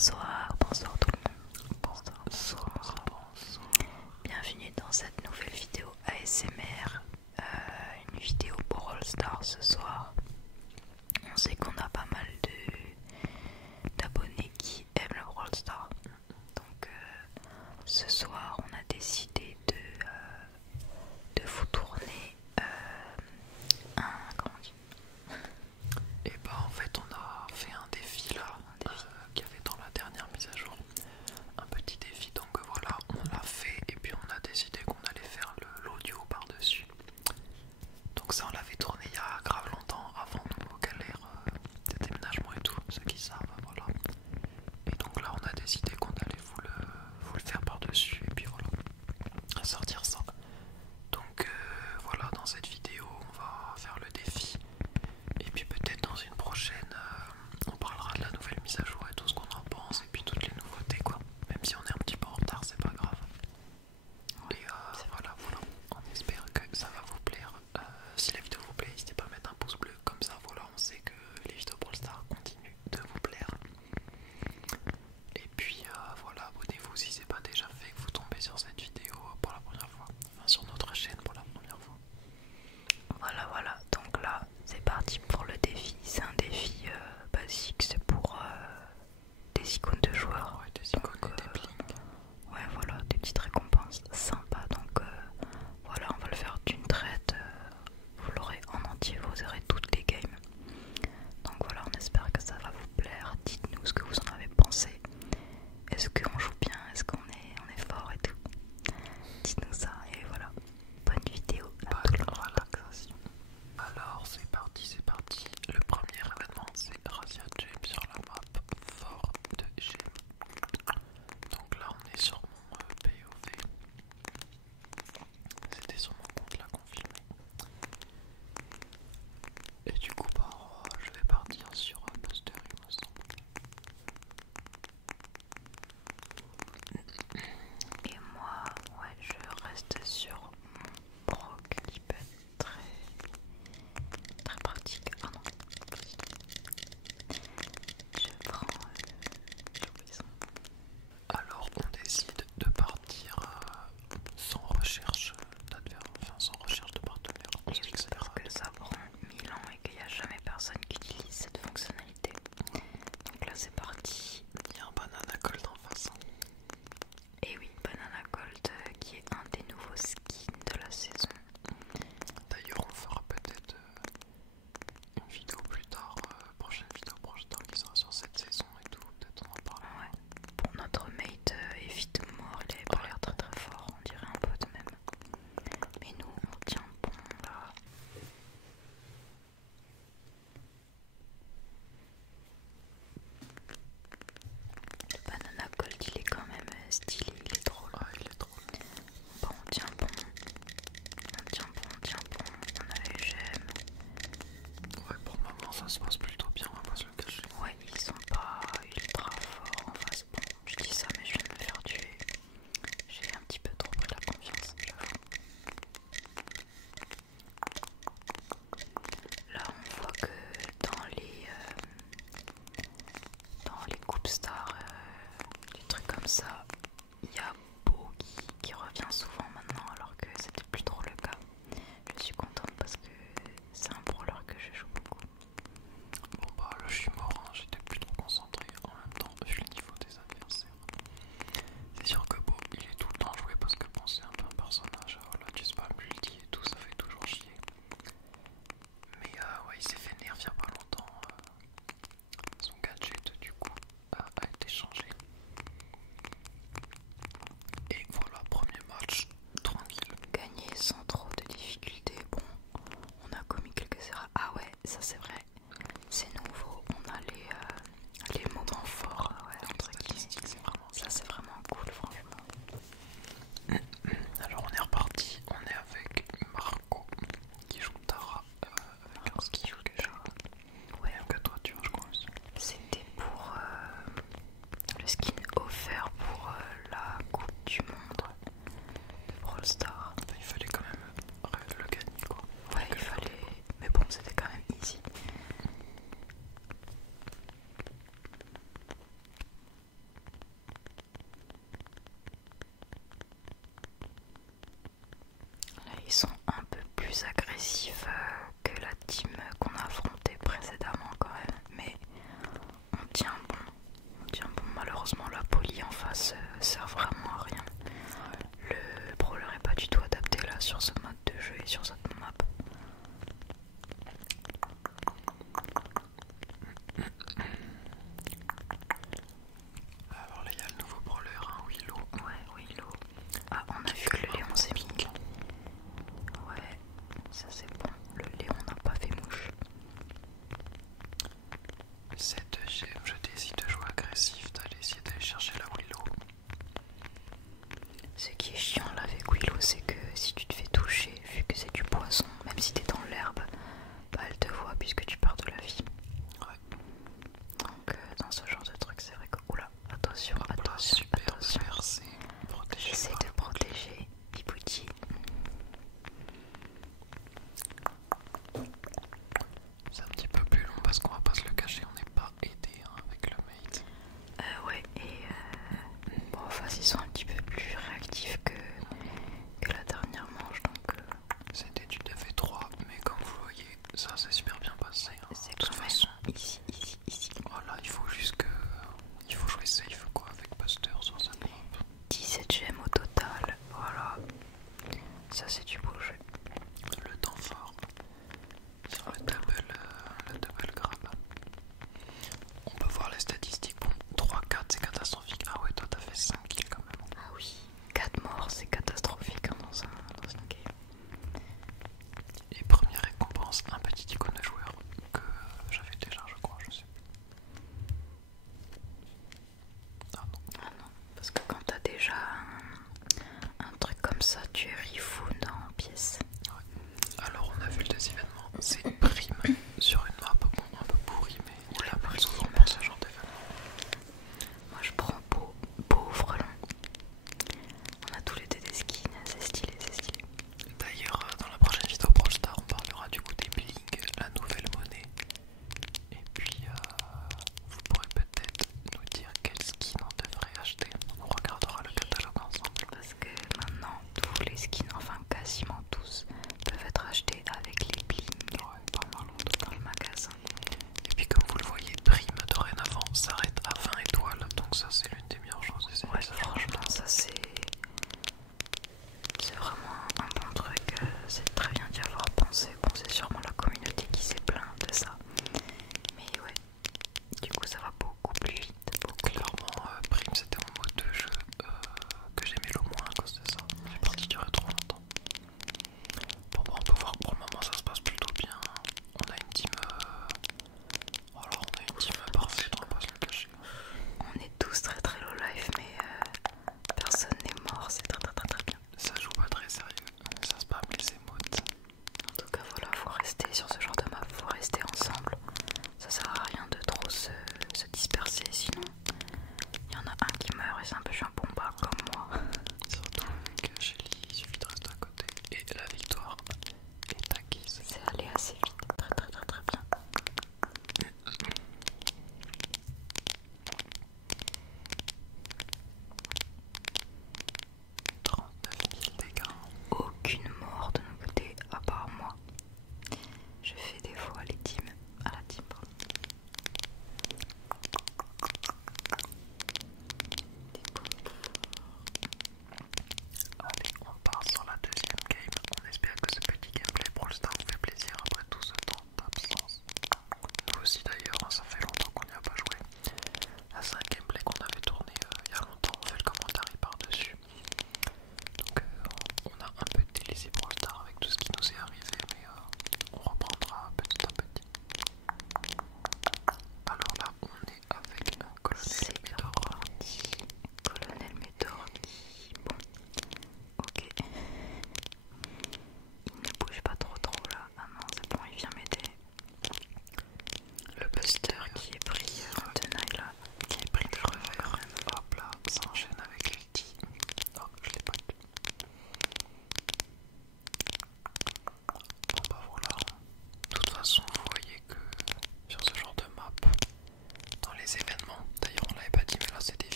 bonsoir tout le monde. Bonsoir. Bienvenue dans cette nouvelle vidéo ASMR. Une vidéo pour All Star ce soir. On sait qu'on a pas mal d'abonnés qui aiment le Brawl Star. Donc ce soir on a décidé de vous tourner comment on dit. Et bah en fait on a fait un défi là qu'il y avait dans la dernière mise à jour. Un petit défi, donc voilà, on l'a fait et puis on a décidé qu'on allait faire l'audio par dessus. Donc ça on l'avait tourné il y a grave longtemps avant nos galères de déménagement et tout, ceux qui savent, voilà. Et donc là on a décidé qu'on allait vous le faire par dessus et puis voilà, à sortir ça. Donc voilà, dans cette vidéo on va faire le défi. Et puis peut-être dans une prochaine, on parlera de la nouvelle mise à jour et tout ce qu'on en pense et puis toutes les nouveautés quoi. Même si on est un petit peu en retard, c'est pas grave. Et voilà, on espère que ça va vous plaire. Si la vidéo vous plaît, n'hésitez pas à mettre un pouce bleu, comme ça voilà, on sait que les vidéos pour le Star continuent de vous plaire. agressive que la team qu'on a affrontée précédemment quand même, mais on tient bon. On tient bon. Malheureusement la poly en face sert vraiment à rien. Le brawler est pas du tout adapté là sur ce mode de jeu et sur cette map. Alors là il y a le nouveau brawler, hein, Willow. Ouais, Willow. Ah, on a vu que le Léon s'est mis. Ouais, ça c'est bon. Le Léon n'a pas fait mouche. Cette GM, je décide de jouer agressif, d'aller essayer d'aller chercher la Willow. Ce qui est chiant là avec Willow, c'est que si tu te fais toucher, vu que c'est du poisson, même si t'es dans l'herbe, bah elle te voit puisque tu perds de la vie. Ouais. Donc dans ce genre de truc, c'est vrai que... Oula, attention, attention, Super attention. versé, protégé. J'essaie de protéger Djibouti. C'est un petit peu plus long parce qu'on va pas se le cacher, on n'est pas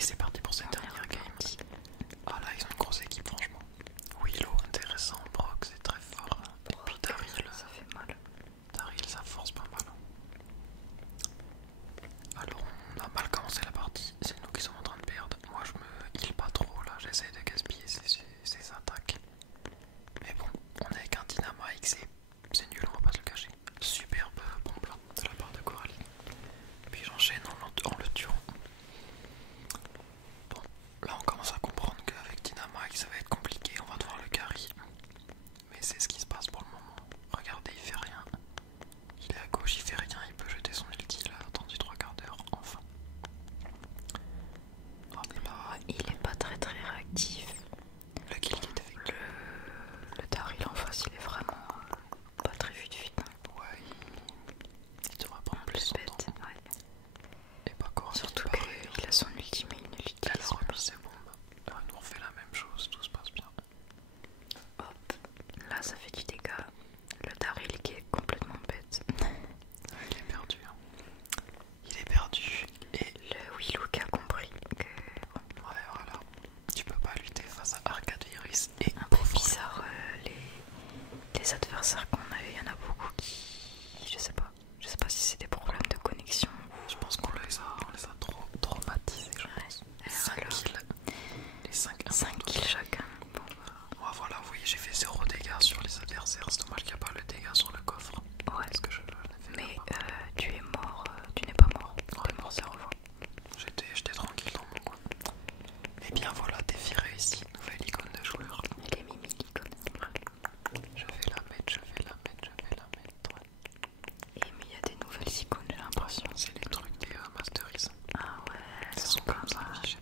Et c'est parti pour cette dernière game. Ah là, ils ont une grosse équipe, franchement. Willow, intéressant. Brock, c'est très fort. Et puis Daryl, ça fait mal. Daryl, ça force pas mal. Alors, on a mal commencé la partie. C'est nous qui sommes en train de perdre. Moi, je me heal pas trop là. J'essaie de gaspiller ses attaques. Mais bon, on est avec un Dynamite, c'est nul, on va pas se le cacher. Superbe bombe là, de la part de Coralie. Puis j'enchaîne en le tuant. Bon, là on commence à comprendre qu'avec Dynamite ça va être compliqué, on va devoir le carry. Mais c'est ce qui se passe pour le moment. Regardez, il fait rien. Il est à gauche, il fait rien, il peut jeter son ulti là, attendu 3/4 d'heure, enfin. Hop là. Il est pas très réactif. Le kill qui était fait. Le Daryl en face, il est vraiment pas très vite. Ouais, il devrait prendre plus son bête. temps. Ouais. Et pas Coralie. Surtout qu'il a son ultimate, il ne l'utilise Elle pas. remet ses bombes. Là, nous on fait la même chose, tout se passe bien. Hop, là ça fait du dégât. Le Daryl qui est complètement bête. Il est perdu. Hein. Il est perdu. Et le Willow qui a compris que ouais, voilà. Tu peux pas lutter face à Arcade Virus et un peu bizarre les adversaires qu'on a eu, il y en a beaucoup qui je sais pas si c'est des problèmes de connexion. Je pense qu'on les a trop traumatisés, je pense. 5 kills. Les 5 kills chacun. Bon. Ouais, voilà, vous voyez, j'ai fait 0 dégâts sur les adversaires. C'est dommage qu'il n'y a pas le dégât sur le coffre. Ouais. Parce que je l'ai fait. Mais tu es mort, tu n'es pas mort. Ouais, T'es mort 0 fois. J'étais tranquille dans mon coin. Et bien voilà, défi réussi. Nouvelle icône de joueur. Il est mimi l'icône. Je vais la mettre, je vais la mettre. Ouais. Et mais il y a des nouvelles icônes, j'ai l'impression. C'est les trucs des Masteries. Ah ouais, Elles sont comme ça affichées